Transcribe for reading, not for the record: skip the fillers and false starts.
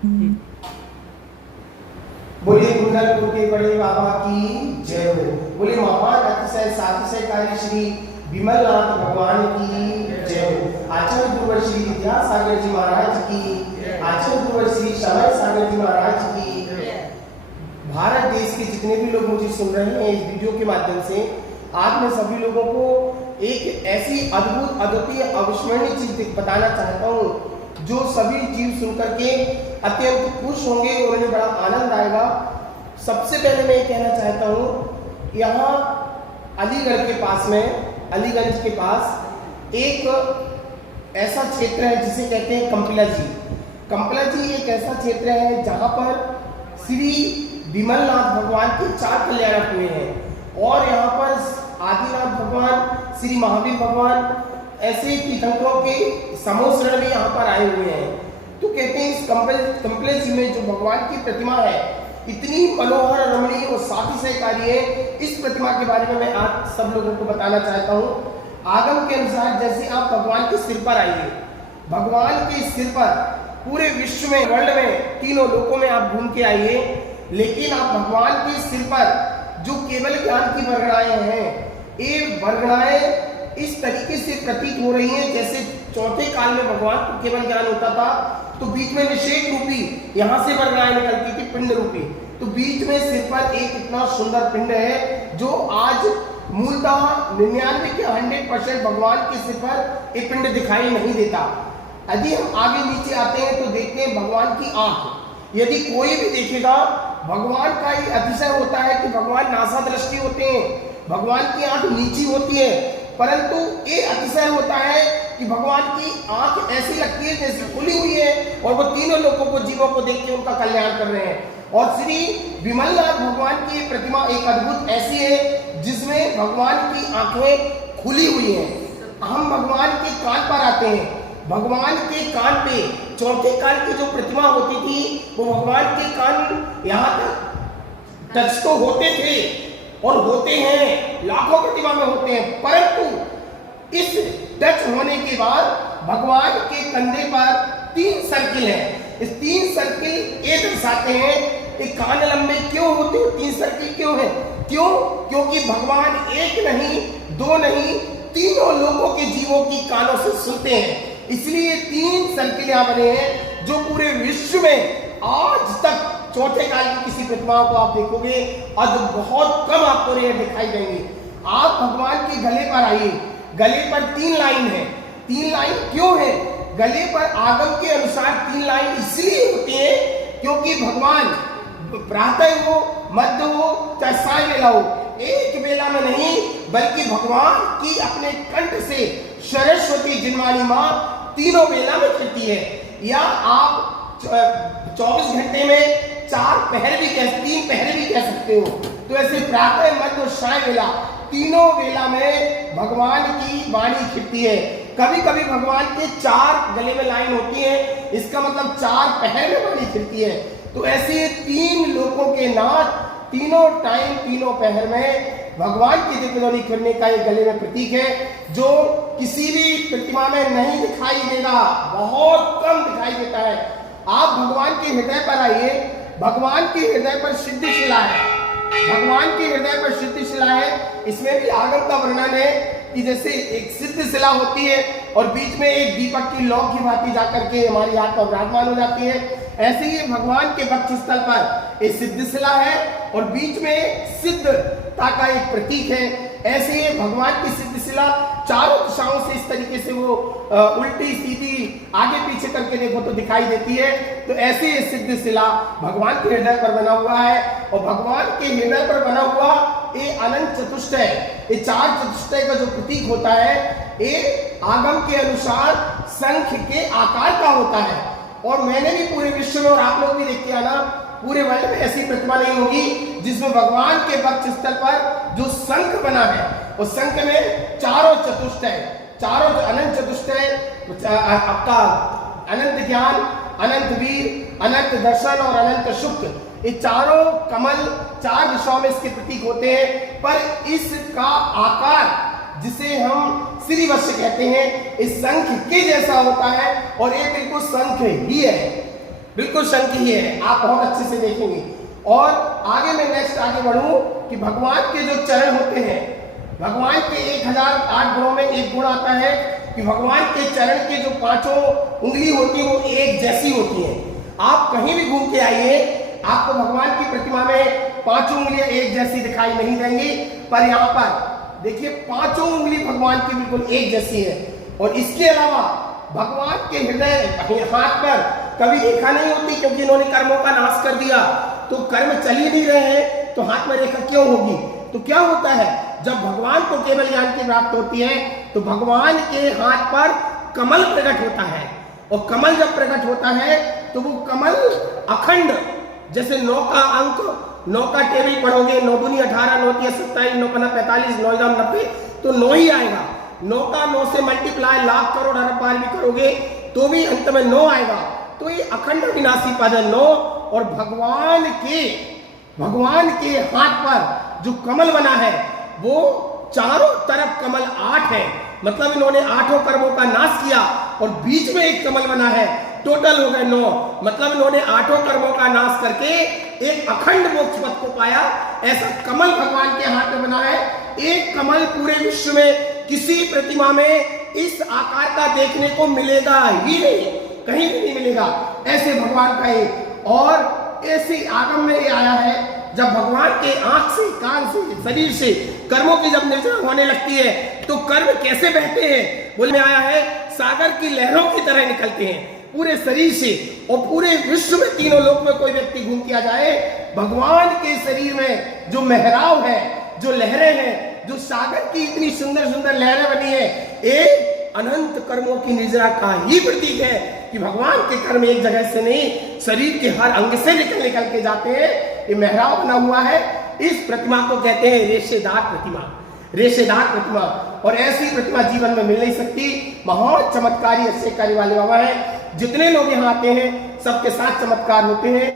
बोलिए कुंडलपुर के बड़े बाबा की जय हो। बोलिए महान अतिशय सातिशयकारी श्री विमलनाथ भगवान की जय हो। आचार्य गुरुवर श्री विद्यासागर जी महाराज की, आचार्य गुरुवर श्री समय सागर जी महाराज की। भारत देश के जितने भी लोग मुझे सुन रहे हैं इस वीडियो के माध्यम से, आज मैं सभी लोगों को एक ऐसी अद्भुत अद्वितीय अविस्मरणीय चीज बताना चाहता हूँ जो सभी जीव सुनकर के अत्यंत खुश होंगे और उन्हें बड़ा आनंद आएगा। सबसे पहले मैं ये कहना चाहता हूँ, यहाँ अलीगढ़ के पास में, अलीगंज के पास एक ऐसा क्षेत्र है जिसे कहते हैं कंपला जी। कंपला जी एक ऐसा क्षेत्र है जहाँ पर श्री विमलनाथ भगवान के 4 कल्याण हुए हैं और यहाँ पर आदिनाथ भगवान, श्री महावीर भगवान, ऐसे तीर्थंकरों के समूह शरण में यहाँ पर आए हुए हैं। तो कहते हैं इस कंपले जी में जो भगवान की प्रतिमा है इतनी मनोहर, रमणीय और सातिशयकारी है। इस प्रतिमा के बारे में मैं आज सब लोगों को बताना चाहता हूँ। आगम के अनुसार जैसे आप भगवान के सिर पर आइए, भगवान के सिर पर पूरे विश्व में, वर्ल्ड में, तीनों लोकों में आप घूम के आइए, लेकिन आप भगवान के सिर पर जो केवल ज्ञान की वरगड़ाएं हैं, ये वरगड़ाएं इस तरीके से प्रतीत हो रही हैं जैसे चौथे काल में भगवान को केवल ज्ञान होता था तो बीच में निषेक रूपी यहाँ से वरगड़ाएं निकलती थी, पिंड रूपी। तो बीच में सिर पर एक इतना सुंदर पिंड है जो आज मूलतः 99 के 100% भगवान के सिर पर एक पिंड दिखाई नहीं देता। यदि हम आगे नीचे आते हैं तो देखते हैं भगवान की आंख। यदि कोई भी देखेगा, भगवान का ये अतिशय होता है कि भगवान नासा दृष्टि होते हैं, भगवान की आंख नीची होती है, परंतु ये अतिशय होता है कि भगवान की आंख ऐसी लगती है जैसे खुली हुई है और वो तीनों लोगों को, जीवों को देख के उनका कल्याण कर रहे हैं। और श्री विमलनाथ भगवान की प्रतिमा एक अद्भुत ऐसी है जिसमें भगवान की आंखें खुली हुई हैं। हम भगवान के कान पर आते हैं, भगवान के कान पे चौथे काल की जो प्रतिमा होती थी वो भगवान के कान यहाँ तक टच तो होते थे और होते हैं, लाखों प्रतिमा में होते हैं, परंतु इस टच होने के बाद भगवान के कंधे पर 3 सर्किल हैं। इस 3 सर्किल ये दर्शाते हैं कि कान लंबे क्यों होते हैं, 3 सर्किल क्यों है, क्यों? क्योंकि भगवान एक नहीं, 2 नहीं, तीनों लोगों के जीवों की कानों से सुनते हैं। इसलिए 3 सर्किल यहाँ बने हैं जो पूरे विश्व में आज तक चौथे काल की किसी प्रतिमाओं को आप देखोगे बहुत कम आपको रेयर दिखाई देंगे। आप भगवान के गले पर आइए, गले पर 3 लाइन है। 3 लाइन क्यों है? गले पर आगम के अनुसार 3 लाइन इसलिए होती है क्योंकि भगवान प्रातः हो, मध्य हो, चाहे साय वेला हो, एक वेला में नहीं बल्कि भगवान की अपने कंठ से सरस्वती जिनवाणी माँ तीनों वेला में खिलती है। या आप 24 घंटे में 4 पहर भी 3 पहर भी कह सकते हो। तो ऐसे प्रातः, मध्य और साय वेला, तीनों वेला में भगवान की वाणी खिलती है। कभी कभी भगवान के 4 गले में लाइन होती है, इसका मतलब 4 पहर में वाणी खिलती है। तो ऐसे 3 लोगों के नाथ तीनों टाइम, तीनों पहर में भगवान की दिव्यध्वनि करने का एक गले में प्रतीक है जो किसी भी प्रतिमा में नहीं दिखाई देगा, बहुत कम दिखाई देता है। आप भगवान के हृदय पर आइए, भगवान के हृदय पर सिद्धि शिला है, भगवान के हृदय पर सिद्धि शिला है। इसमें भी आगम का वर्णन है कि जैसे एक सिद्ध शिला होती है और बीच में एक दीपक की लौ की भांति जाकर के हमारी आत्मा पर विराजमान हो जाती है, ऐसे ही भगवान के वक्ष स्थल पर एक सिद्ध शिला है और बीच में सिद्धता का एक प्रतीक है। ऐसे ही भगवान की सिद्ध शिला चारों दिशाओं से इस तरीके से वो उल्टी सीधी आगे पीछे करके देखो तो दिखाई देती है। तो ऐसे ही सिद्ध शिला भगवान के हृदय पर बना हुआ है और भगवान के हृदय पर बना हुआ ये अनंत चतुष्टय, ये 4 चतुष्टय का जो प्रतीक होता है ये आगम के अनुसार शंख के आकार का होता है। और मैंने भी पूरे विश्व में, और आप लोग भी देख के आना, पूरे वर्ल्ड में ऐसी प्रतिमा नहीं होगी जिसमें भगवान के वक्ष स्थल पर जो शंख बना है उस शंख में चारों चतुष्टय, चारों अनंत चतुष्टय, आपका अनंत ज्ञान, अनंत वीर, अनंत दर्शन और अनंत शुक्र, ये चारों कमल 4 दिशाओं में इसके प्रतीक होते हैं। पर इसका आकार जिसे हम श्रीवत्स कहते हैं, इस शंख के जैसा होता है और ये बिल्कुल शंख ही है, बिल्कुल शंख ही है, आप बहुत अच्छे से देखेंगे। और आगे मैं नेक्स्ट आगे बढ़ूं कि भगवान के जो चरण होते हैं, भगवान के 1008 गुणों में एक गुण आता है कि भगवान के चरण के जो 5 उंगली होती है वो एक जैसी होती है। आप कहीं भी घूम के आइए, आपको भगवान की प्रतिमा में 5 उंगलियां एक जैसी दिखाई नहीं देंगी, पर यहाँ पर देखिए 5 उंगली भगवान की बिल्कुल एक जैसी है। और इसके अलावा भगवान के हृदय हाथ पर कभी रेखा नहीं होती, क्योंकि इन्होंने कर्मों का नाश कर दिया, तो कर्म चल ही नहीं रहे हैं, तो हाथ में रेखा क्यों होगी। तो क्या होता है, जब भगवान को केवल ज्ञान की प्राप्त होती है तो भगवान के हाथ पर कमल प्रकट होता है, और कमल जब प्रकट होता है तो वो कमल अखंड, जैसे 9 का अंक, 9 का टेबल पढ़ोगे, 9 दूनी 18, 9 तिया 27, 9 पन्ना 45, 9 दाम 90, तो 9 ही आएगा। 9 का 9 से मल्टीप्लाई लाख करोड़ अरब बार भी करोगे तो भी अंत में 9 आएगा। तो ये अखंड विनाशी पद है 9। और भगवान के हाथ पर जो कमल बना है वो चारों तरफ कमल 8 है, मतलब इन्होंने 8 कर्मों का नाश किया, और बीच में एक कमल बना है, टोटल हो गए 9, मतलब इन्होंने 8 कर्मों का नाश करके एक अखंड मोक्ष पद को पाया। ऐसा कमल भगवान के हाथ में बना है। एक कमल पूरे विश्व में किसी प्रतिमा में इस आकार का देखने को मिलेगा ही नहीं, कहीं भी नहीं मिलेगा, ऐसे भगवान का एक। और ऐसे आगम में ये आया है, जब भगवान के आंख से, कान से, शरीर से कर्मों की जब निर्जरा होने लगती है तो कर्म कैसे बहते हैं, बोल में आया है सागर की लहरों की तरह निकलते हैं पूरे शरीर से। और पूरे विश्व में, तीनों लोक में कोई व्यक्ति घूम किया जाए, भगवान के शरीर में जो मेहराव है, जो लहरें हैं, जो सागर की इतनी सुंदर सुंदर लहरें बनी है, एक अनंत कर्मों की निजरा का ही प्रतीक है कि भगवान के कर्म एक जगह से नहीं, शरीर के हर अंग से निकल के जाते हैं। ये मेहराब बना हुआ है, इस प्रतिमा को कहते हैं रेशेदार प्रतिमा, रेशेदार प्रतिमा। और ऐसी प्रतिमा जीवन में मिल नहीं सकती। बहुत चमत्कारी ऐसे कार्य वाले बाबा हैं, जितने लोग यहाँ आते हैं सबके साथ चमत्कार होते हैं।